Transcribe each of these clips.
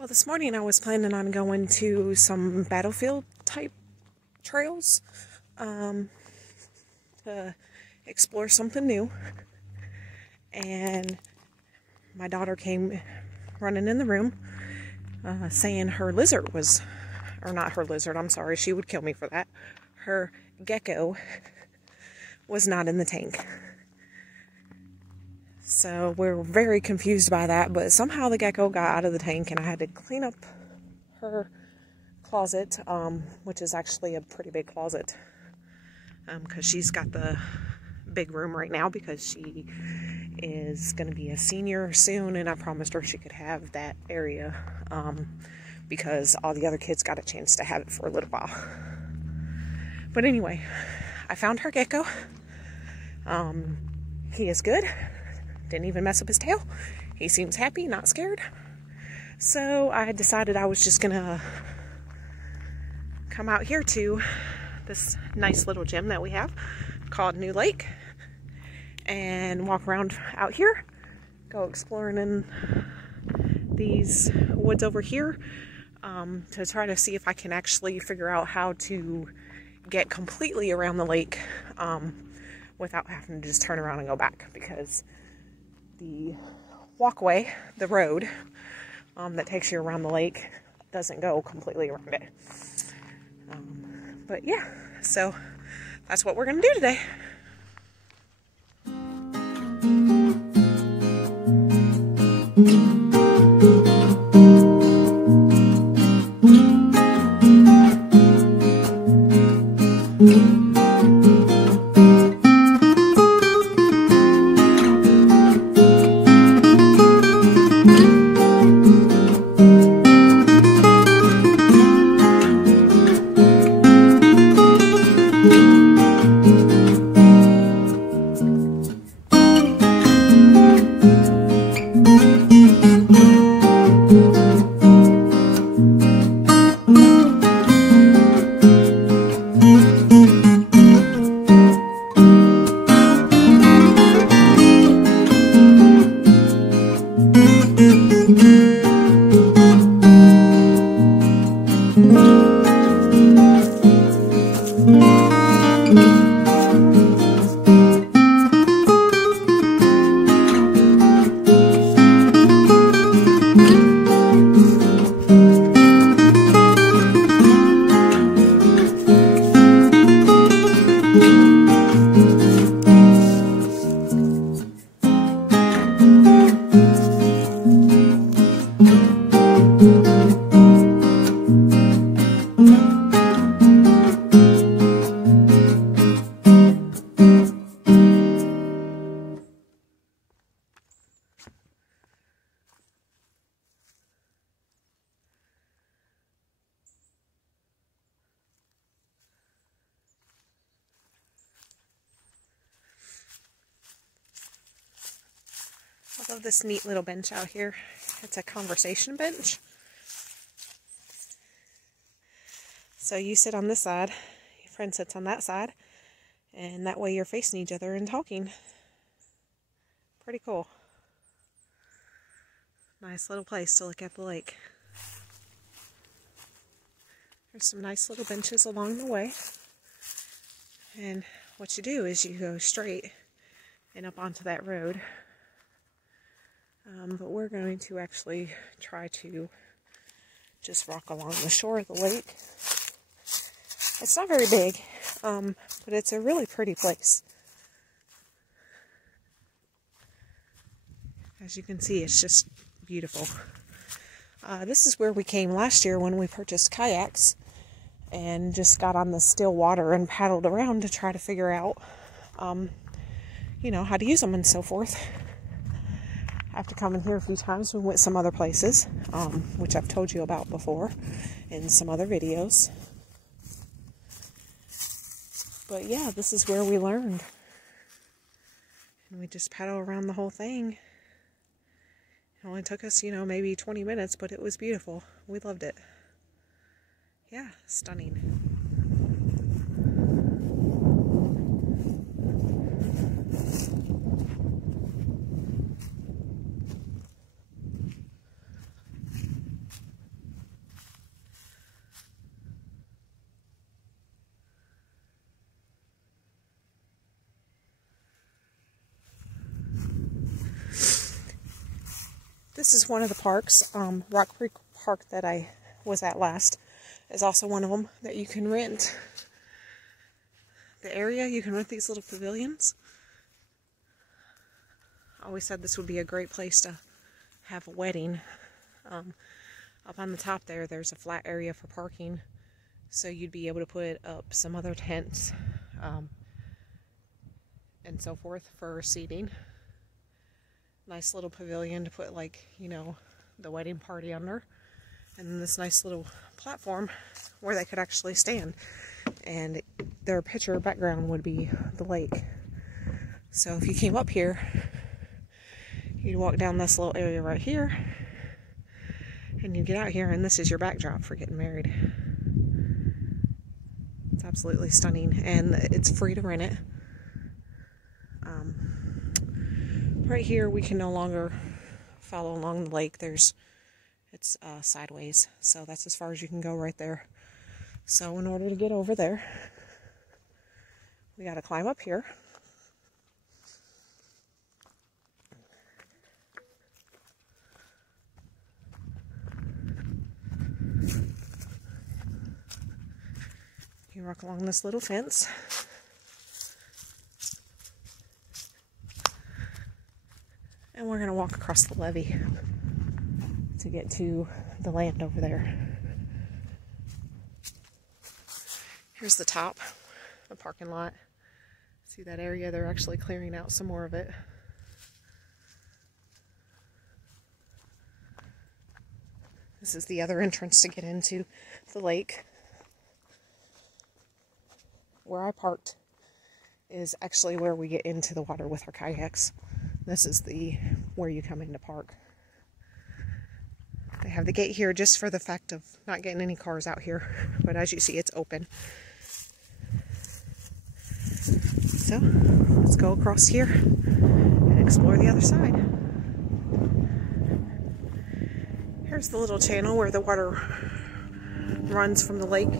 Well, this morning I was planning on going to some battlefield type trails to explore something new, and my daughter came running in the room saying her lizard was, or not her lizard, I'm sorry, she would kill me for that, her gecko was not in the tank. So we're very confused by that, but somehow the gecko got out of the tank and I had to clean up her closet, which is actually a pretty big closet, because she's got the big room right now because she is going to be a senior soon, and I promised her she could have that area because all the other kids got a chance to have it for a little while. But anyway, I found her gecko. He is good. Didn't even mess up his tail. He seems happy, not scared. So I decided I was just gonna come out here to this nice little gym that we have called New Lake and walk around out here, go exploring in these woods over here to try to see if I can actually figure out how to get completely around the lake without having to just turn around and go back, because the walkway, the road that takes you around the lake, doesn't go completely around it. But yeah, so that's what we're going to do today. I love this neat little bench out here. It's a conversation bench. So you sit on this side, your friend sits on that side, and that way you're facing each other and talking. Pretty cool. Nice little place to look at the lake. There's some nice little benches along the way. And what you do is you go straight and up onto that road. But we're going to actually try to just walk along the shore of the lake. It's not very big, but it's a really pretty place. As you can see, it's just beautiful. This is where we came last year when we purchased kayaks and just got on the still water and paddled around to try to figure out, you know, how to use them and so forth. After coming here a few times, we went some other places, which I've told you about before in some other videos. But yeah, this is where we learned. And we just paddle around the whole thing. It only took us, you know, maybe 20 minutes, but it was beautiful. We loved it. Yeah, stunning. This is one of the parks. Rock Creek Park that I was at last is also one of them that you can rent. The area, you can rent these little pavilions. I always said this would be a great place to have a wedding. Up on the top there, there's a flat area for parking. So you'd be able to put up some other tents and so forth for seating. Nice little pavilion to put, like, you know, the wedding party under. And then this nice little platform where they could actually stand. And their picture background would be the lake. So if you came up here, you'd walk down this little area right here. And you get out here, and this is your backdrop for getting married. It's absolutely stunning, and it's free to rent it. Right here, we can no longer follow along the lake. It's sideways, so that's as far as you can go right there. So in order to get over there, we got to climb up here. You walk along this little fence. And we're going to walk across the levee to get to the land over there. Here's the top, the parking lot. See that area? They're actually clearing out some more of it. This is the other entrance to get into the lake. Where I parked is actually where we get into the water with our kayaks. This is where you come in to park. They have the gate here just for the fact of not getting any cars out here. But as you see, it's open. So, let's go across here and explore the other side. Here's the little channel where the water runs from the lake.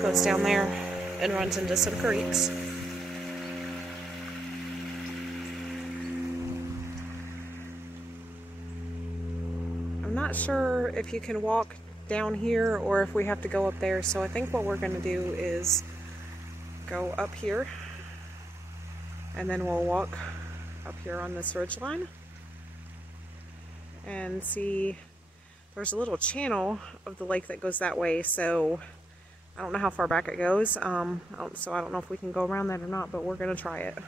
Goes down there and runs into some creeks. I'm not sure if you can walk down here or if we have to go up there, so I think what we're going to do is go up here and then we'll walk up here on this ridge line and see. There's a little channel of the lake that goes that way, so I don't know how far back it goes, so I don't know if we can go around that or not, but we're going to try it.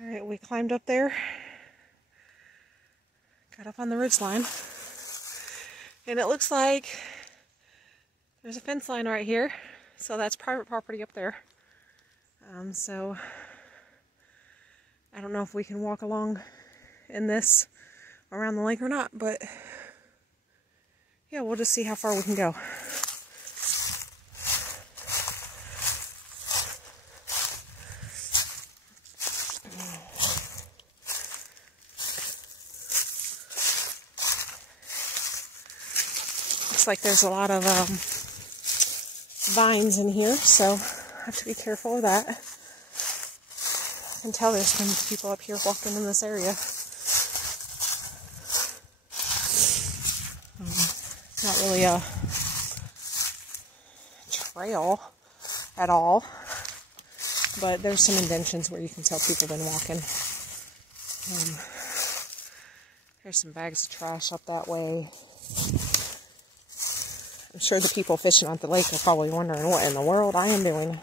Alright, we climbed up there, got up on the ridge line, and it looks like there's a fence line right here, so that's private property up there. So I don't know if we can walk along in this around the lake or not, but yeah, we'll just see how far we can go. Looks like there's a lot of vines in here, so I have to be careful of that. I can tell there's been people up here walking in this area. It's not really a trail at all, but there's some indentions where you can tell people have been walking. There's some bags of trash up that way. I'm sure the people fishing on the lake are probably wondering what in the world I am doing.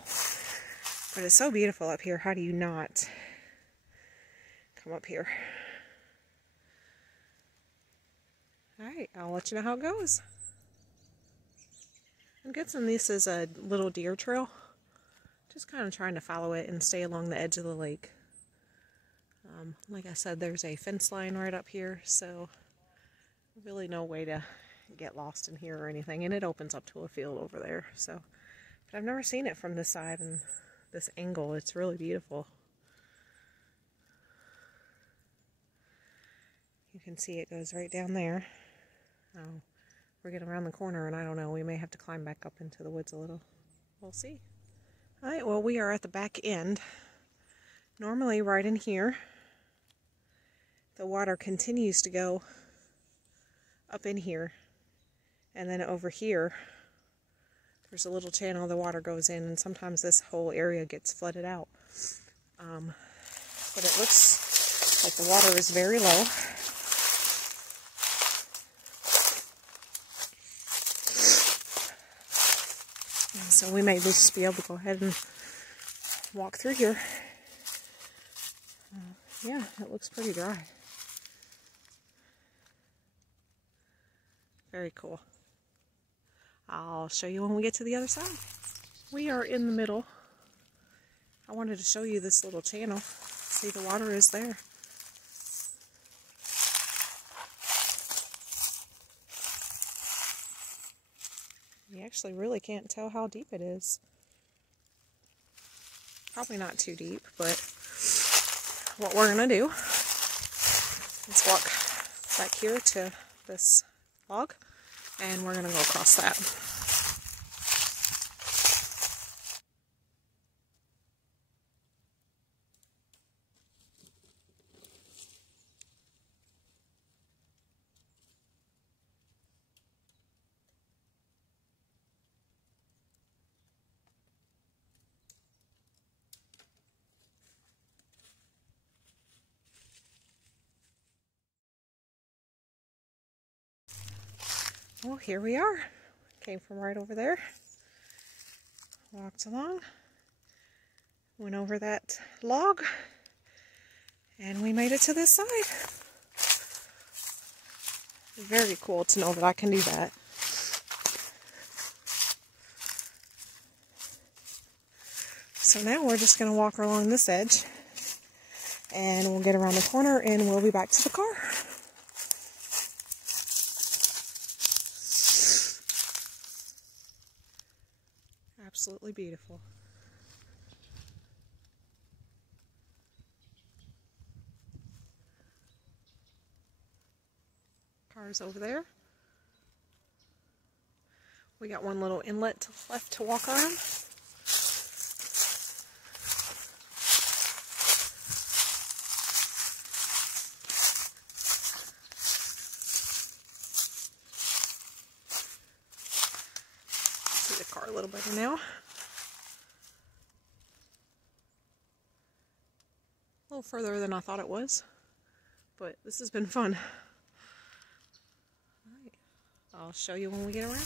But it's so beautiful up here. How do you not come up here? Alright, I'll let you know how it goes. I'm guessing this is a little deer trail. Just kind of trying to follow it and stay along the edge of the lake. Like I said, there's a fence line right up here, so really no way to get lost in here or anything. And it opens up to a field over there. So, but I've never seen it from this side and this angle. It's really beautiful. You can see it goes right down there. Oh, we're getting around the corner, and I don't know, we may have to climb back up into the woods a little. We'll see. Alright, well, we are at the back end. Normally, right in here, the water continues to go up in here. And then over here, there's a little channel the water goes in, and sometimes this whole area gets flooded out. But it looks like the water is very low. And so we may just be able to go ahead and walk through here. Yeah, it looks pretty dry. Very cool. I'll show you when we get to the other side. We are in the middle. I wanted to show you this little channel. See, the water is there. You actually really can't tell how deep it is. Probably not too deep, but what we're going to do is walk back here to this log, and we're going to go across that. Well, here we are. Came from right over there. Walked along. Went over that log. And we made it to this side. Very cool to know that I can do that. So now we're just going to walk along this edge. And we'll get around the corner and we'll be back to the car. Absolutely beautiful. Car's over there. We got one little inlet left to walk around. See the car a little better now. A little further than I thought it was, but this has been fun. Alright, I'll show you when we get around.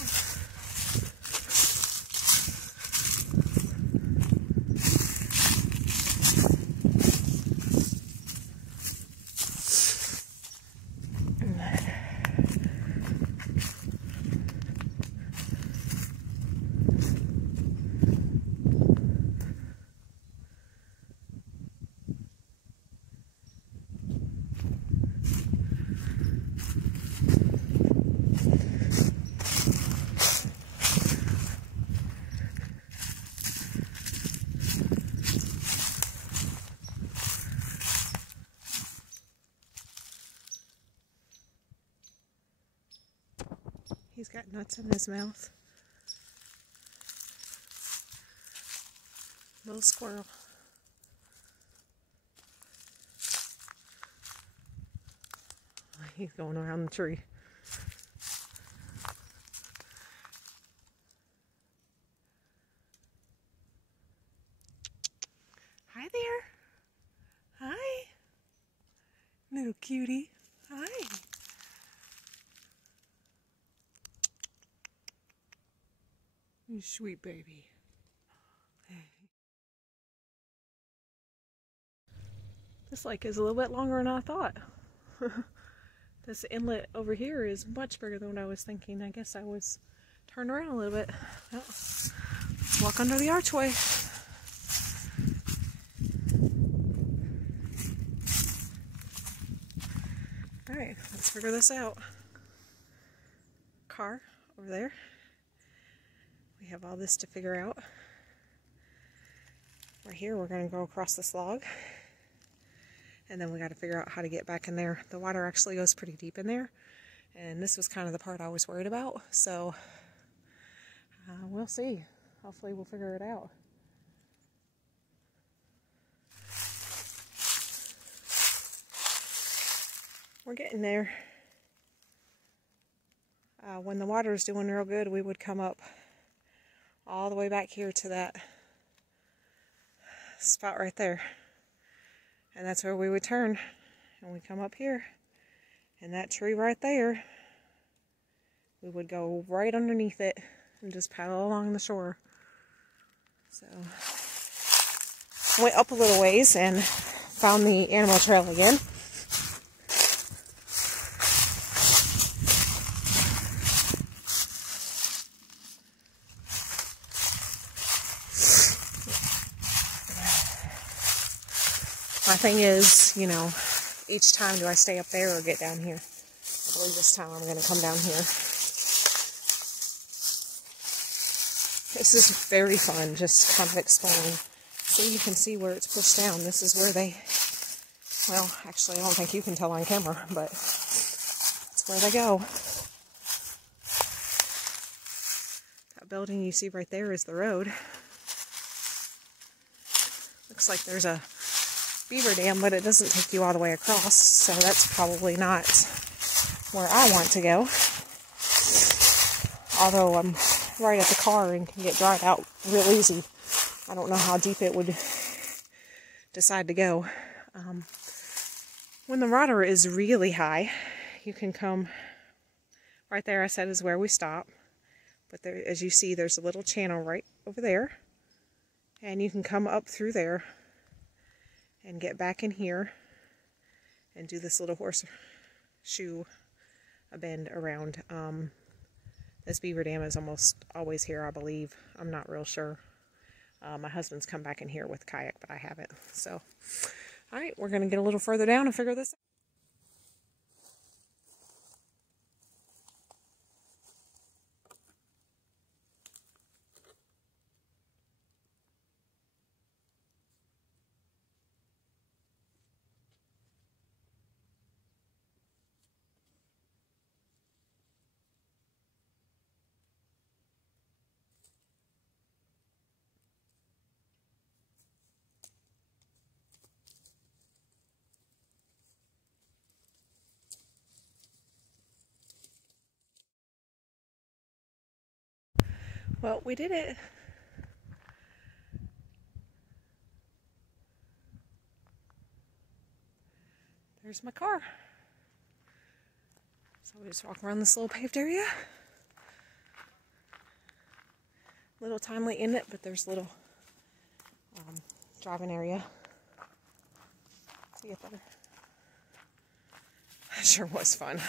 He's got nuts in his mouth. Little squirrel. He's going around the tree. Hi there. Hi. Little cutie. Hi. You sweet baby. This lake is a little bit longer than I thought. This inlet over here is much bigger than what I was thinking. I guess I was turned around a little bit. Well, let's walk under the archway. Alright, let's figure this out. Car over there. We have all this to figure out. Right here, we're going to go across this log. And then we got to figure out how to get back in there. The water actually goes pretty deep in there. And this was kind of the part I was worried about. So we'll see. Hopefully we'll figure it out. We're getting there. When the water is doing real good, we would come up all the way back here to that spot right there. And that's where we would turn. And we come up here. And that tree right there, we would go right underneath it and just paddle along the shore. So, went up a little ways and found the animal trail again. My thing is, you know, each time do I stay up there or get down here? I believe this time I'm going to come down here. This is very fun, just kind of exploring. So you can see where it's pushed down. This is where they, well, actually I don't think you can tell on camera, but it's where they go. That building you see right there is the road. Looks like there's a beaver dam, but it doesn't take you all the way across, so that's probably not where I want to go. Although I'm right at the car and can get dried out real easy. I don't know how deep it would decide to go. When the water is really high, you can come right there. I said is where we stop, but there, as you see, there's a little channel right over there, and you can come up through there and get back in here and do this little horseshoe bend around. This beaver dam is almost always here, I believe. I'm not real sure. My husband's come back in here with kayak, but I haven't. So, all right, we're going to get a little further down and figure this out. Well, we did it. There's my car. So we just walk around this little paved area. Little timely in it, but there's a little driving area. See you later. It sure was fun.